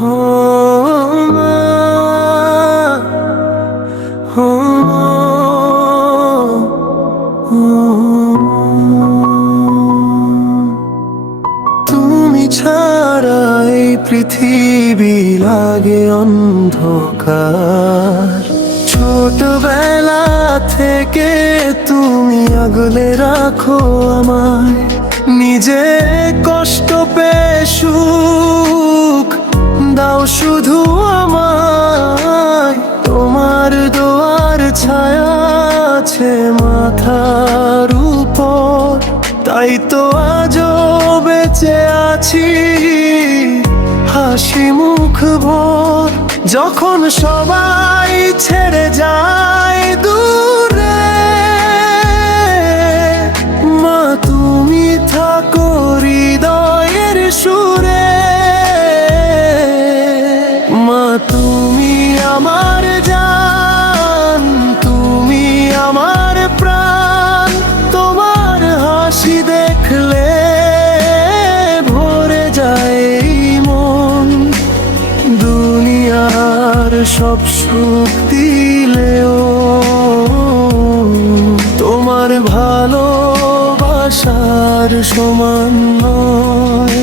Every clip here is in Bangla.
হো মা, হো, হো। তুমি ছাড়া এই পৃথিবী লাগে অন্ধকার। ছোটবেলা থেকে তুমি আগলে রাখো আমায়, নিজে কষ্ট পেয়ে সুখ দাও শুধু আমায়। তোমার দোয়ার ছায়া আছে মাথার উপর, তাই তো আজও বেঁচে আছি হাসি মুখ ভোর। যখন সবাই ছেড়ে যায় দূরে, মা তুমি থাকো হৃদয়ের সুরে। মা তুমি আমার জান, তুমি আমার প্রাণ। তোমার হাসি দেখলে ভরে যায় এই মন। দুনিয়ার সব সুখ দিলেও তোমার ভালোবাসার সমান নয়।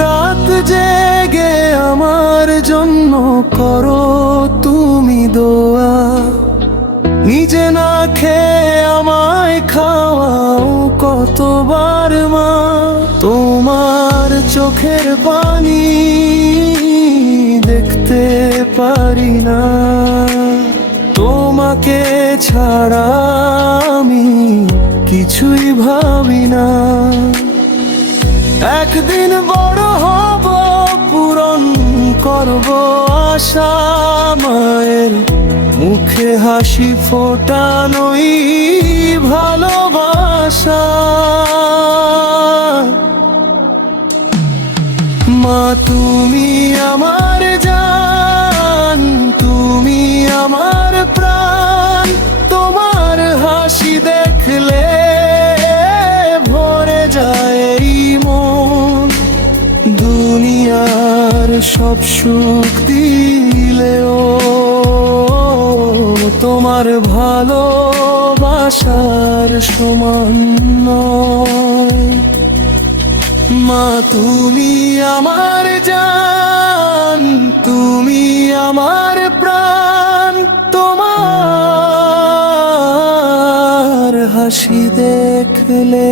রাত জেগে আমার জন্য করো তুমি দোয়া, নিজে না খেয়ে আমায় খাওয়াও কতবার মা। তোমার চোখের পানি দেখতে পারি না, তোমাকে ছাড়া আমি কিছুই ভাবি না। একদিন বড় হব, পূরণ করব আশা, মায়ের মুখে হাসি ফোটানোই ভালোবাসা। মা তুমি আমার জান, তুমি আমার প্রাণ। তোমার হাসি দেখলে ভরে যায় এই মন। দুনিয়ার সব সুখ দিলেও তোমার ভালোবাসার সমান নয়। মা তুমি আমার জান, তুমি আমার প্রাণ। তোমার হাসি দেখলে